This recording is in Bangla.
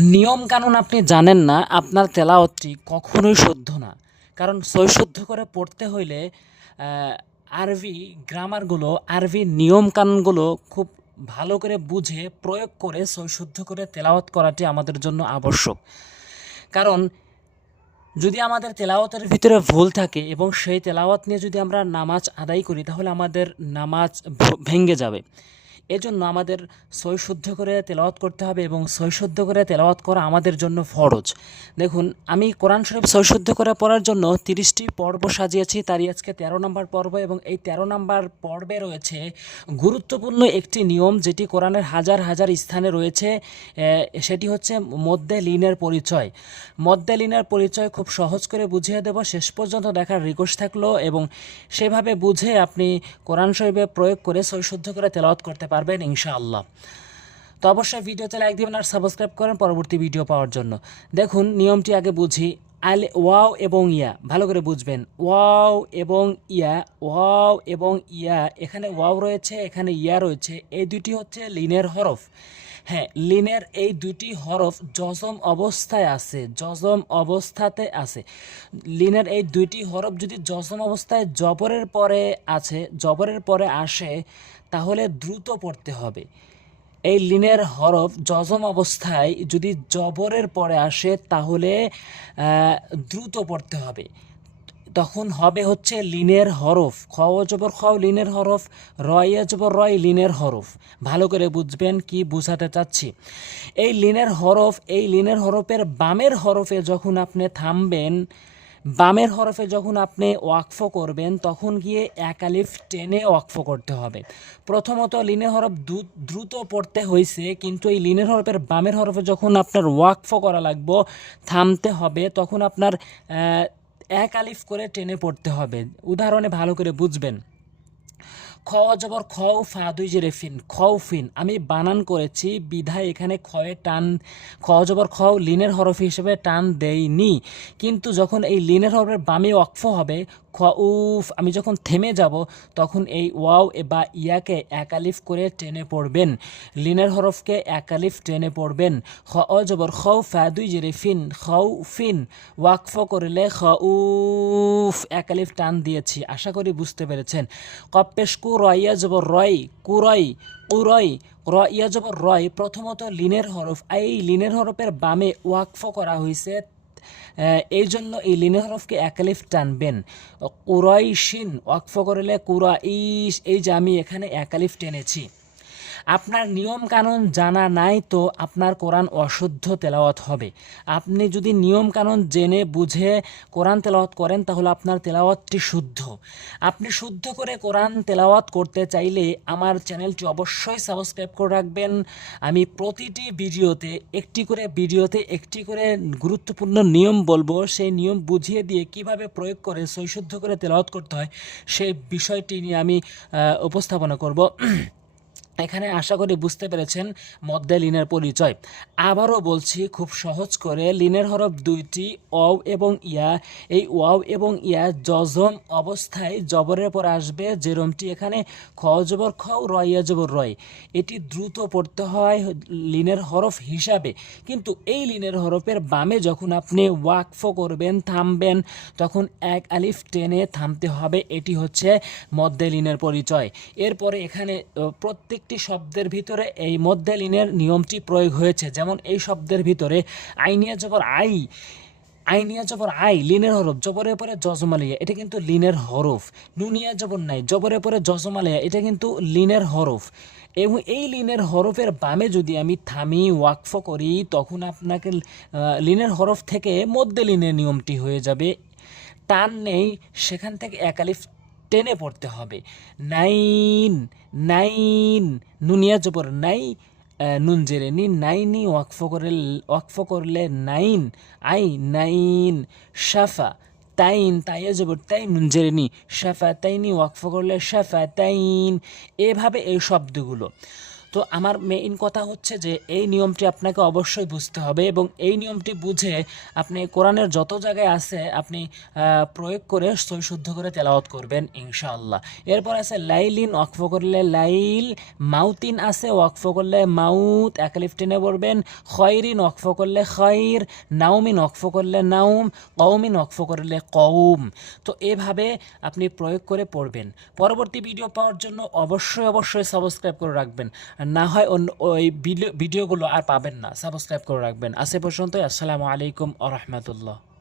নিয়ম কানুন আপনি জানেন না, আপনার তেলাওয়াতটি কখনোই শুদ্ধ না। কারণ সই শুদ্ধ করে পড়তে হইলে আরবি গ্রামারগুলো, আরবি নিয়ম কানুনগুলো খুব ভালো করে বুঝে প্রয়োগ করে সই শুদ্ধ করে তেলাওয়াত করাটি আমাদের জন্য আবশ্যক। কারণ যদি আমাদের তেলাওয়াতের ভিতরে ভুল থাকে এবং সেই তেলাওয়াত নিয়ে যদি আমরা নামাজ আদায় করি, তাহলে আমাদের নামাজ ভ- ভেঙে যাবে। এজন্য আমাদের সৈশুদ্ধ করে তেলাওয়াত করতে হবে এবং সৈশুদ্ধ করে তেলাওয়াত করা আমাদের জন্য ফরজ। দেখুন, আমি কোরআন শরীফ সৈশুদ্ধ করে পড়ার জন্য তিরিশটি পর্ব সাজিয়েছি, তারই আজকে তেরো নম্বর পর্ব এবং এই তেরো নম্বর পর্বে রয়েছে গুরুত্বপূর্ণ একটি নিয়ম যেটি কোরআনের হাজার হাজার স্থানে রয়েছে সেটি হচ্ছে মধ্যে লিনের পরিচয়। মধ্যে লিনের পরিচয় খুব সহজ করে বুঝিয়ে দেব, শেষ পর্যন্ত দেখার রিকোয়েস্ট থাকল এবং সেভাবে বুঝে আপনি কোরআন শরীফে প্রয়োগ করে সৈশুদ্ধ করে তেলাওয়াত করতে পারবেন ইনশাআল্লাহ। তো অবশ্যই ভিডিওতে লাইক দেবেন আর সাবস্ক্রাইব করেন পরবর্তী ভিডিও পাওয়ার জন্য। দেখুন, নিয়মটি আগে বুঝি। আল, ওয়াও এবং ইয়া, ভালো করে বুঝবেন। ওয়াও এবং ইয়া, ওয়াও এবং ইয়া, এখানে ওয়াও রয়েছে, এখানে ইয়া রয়েছে, এই দুটি হচ্ছে লিনের হরফ। হ্যাঁ লিনের এই দুটি হরফ জজম অবস্থায় আছে জজম অবস্থাতে আছে। লিনের এই দুইটি হরফ যদি জজম অবস্থায় জবরের পরে আছে, জবরের পরে আসে, তাহলে দ্রুত পড়তে হবে। এই লিনের হরফ জজম অবস্থায় যদি জবরের পরে আসে, তাহলে দ্রুত পড়তে হবে। তখন হবে হচ্ছে লিনের হরফ। খ জবর খ লিনের হরফ রয় জবর রয় লিনের হরফ। ভালো করে বুঝবেন কি বুঝাতে চাচ্ছি? এই লিনের হরফ, এই লিনের হরফের বামের হরফে যখন আপনি থামবেন বামের হরফে যখন আপনি ওয়াকফ করবেন, তখন গিয়ে একালিফ টেনে ওয়াকফ করতে হবে। প্রথমত লিনের হরফ দ্রুত পড়তে হয়েছে কিন্তু এই লিনের হরফের বামের হরফে যখন আপনার ওয়াকফ করা লাগবো, থামতে হবে, তখন আপনার এক আলিফ করে টেনে পড়তে হবে। উদাহরণে ভালো করে বুঝবেন। খ জবর খ ফা দুই জেরে ফিন, খ ফিন। আমি বানান করেছি, বিধায় এখানে খয়ে টান, খ জবর খ লিনের হরফ হিসেবে টান দেইনি। কিন্তু যখন এই লিনের হরফের বামে ওয়াকফ হবে, খ উফ, আমি যখন থেমে যাব, তখন এই ওয়াও বা ইয়াকে একালিফ করে টেনে পড়বেন। লিনের হরফকে একালিফ টেনে পড়বেন। খ অ জবর খ ফা দুই জেরে ফিন খউ ফিন। ওয়াকফ করলে খ উফ একালিফ টান দিয়েছি, আশা করি বুঝতে পেরেছেন। কপ্পেশ কু রয়া জবর রয় কুরয় উরয় র যাব রয়। প্রথমত লিনের হরফ। এই লিনের হরফের বামে ওয়াকফ করা হয়েছে এই জন্য এই লিনের হরফকে একালিফ টানবেন। কুরয় শিন ওয়াকফ করলে কুরা ইস এই যে আমি এখানে একালিফ টেনেছি। আপনার নিয়ম কানুন জানা নাই তো আপনার কোরআন অশুদ্ধ তেলাওয়াত হবে। আপনি যদি নিয়ম কানুন জেনে বুঝে কোরআন তেলাওয়াত করেন, তাহলে আপনার তেলাওয়াতটি শুদ্ধ। আপনি শুদ্ধ করে কোরআন তেলাওয়াত করতে চাইলে আমার চ্যানেলটি অবশ্যই সাবস্ক্রাইব করে রাখবেন। আমি প্রতিটি ভিডিওতে, একটি করে ভিডিওতে একটি করে গুরুত্বপূর্ণ নিয়ম বলব। সেই নিয়ম বুঝিয়ে দিয়ে কীভাবে প্রয়োগ করে সৈশুদ্ধ করে তেলাওয়াত করতে হয়, সেই বিষয়টি নিয়ে আমি উপস্থাপনা করব। এখানে আশা করি বুঝতে পেরেছেন মধ্যে লিনের পরিচয়। আবারও বলছি খুব সহজ করে লিনের হরফ দুইটি অও এবং ইয়া। এই ওয়াও এবং ইয়া জজম অবস্থায় জবরের পর আসবে যেরমটি এখানে খ জবর খ র ইয়া জবর রয়। এটি দ্রুত পড়তে হয় লিনের হরফ হিসাবে। কিন্তু এই লিনের হরফের বামে যখন আপনি ওয়াকফ করবেন থামবেন তখন এক আলিফ টেনে থামতে হবে। এটি হচ্ছে মধ্যে লিনের পরিচয়। এরপরে এখানে আহ, প্রত্যেকটি শব্দের ভিতরে এই মধ্যে লিনের নিয়মটি প্রয়োগ হয়েছে। যেমন এই শব্দের ভিতরে আইনিয়া জবর আই, আইনিয়া জবর আই, লিনের হরফ, জবরের পরে জজমালিয়া, এটা কিন্তু লিনের হরফ। নুনিয়া জবর নাই, জবরের পরে জজমালিয়া, এটা কিন্তু লিনের হরফ। এবং এই লিনের হরফের বামে যদি আমি থামি, ওয়াকফ করি, তখন আপনাকে লিনের হরফ থেকে মধ্যে লিনের নিয়মটি হয়ে যাবে। টান নেই, সেখান থেকে একালিফ টেনে পড়তে হবে। নাইন নাইন, নুনিয়া জবর নাই নুন জেরে নি নাইনি ওয়াকফ করে ওয়াকফ করলে নাইন, আই নাইন সাফা তাইন, তাইয়া জবর তাই নুন জেরে নি, শাফা তাইনি ওয়াকফ করলে শাফা তাইন। এভাবে এই শব্দগুলো। তো আমার মেইন কথা হচ্ছে যে, এই নিয়মটি আপনাকে অবশ্যই বুঝতে হবে এবং এই নিয়মটি বুঝে আপনি কোরআনের যত জায়গায় আছে, আপনি প্রয়োগ করে সই শুদ্ধ করে তেলাওয়াত করবেন ইনশাআল্লাহ। এরপর আছে লাইলিন, ওয়াকফ করলে লাইল, মাউতিন আছে, ওয়াকফ করলে মাউত, একালিফ টেনে পড়বেন। খয়রিন, ওয়াকফ করলে খয়র। নাউমিন ওয়াকফ করলে নাউম কৌমিন ওয়াকফ করলে কৌম তো এভাবে আপনি প্রয়োগ করে পড়বেন। পরবর্তী ভিডিও পাওয়ার জন্য অবশ্যই অবশ্যই সাবস্ক্রাইব করে রাখবেন। না হয় অন্য ওই ভিডিও, ভিডিওগুলো আর পাবেন না। সাবস্ক্রাইব করে রাখবেন। আজ এ পর্যন্তই। আসসালামু আলাইকুম আ রহমতুল্লাহ।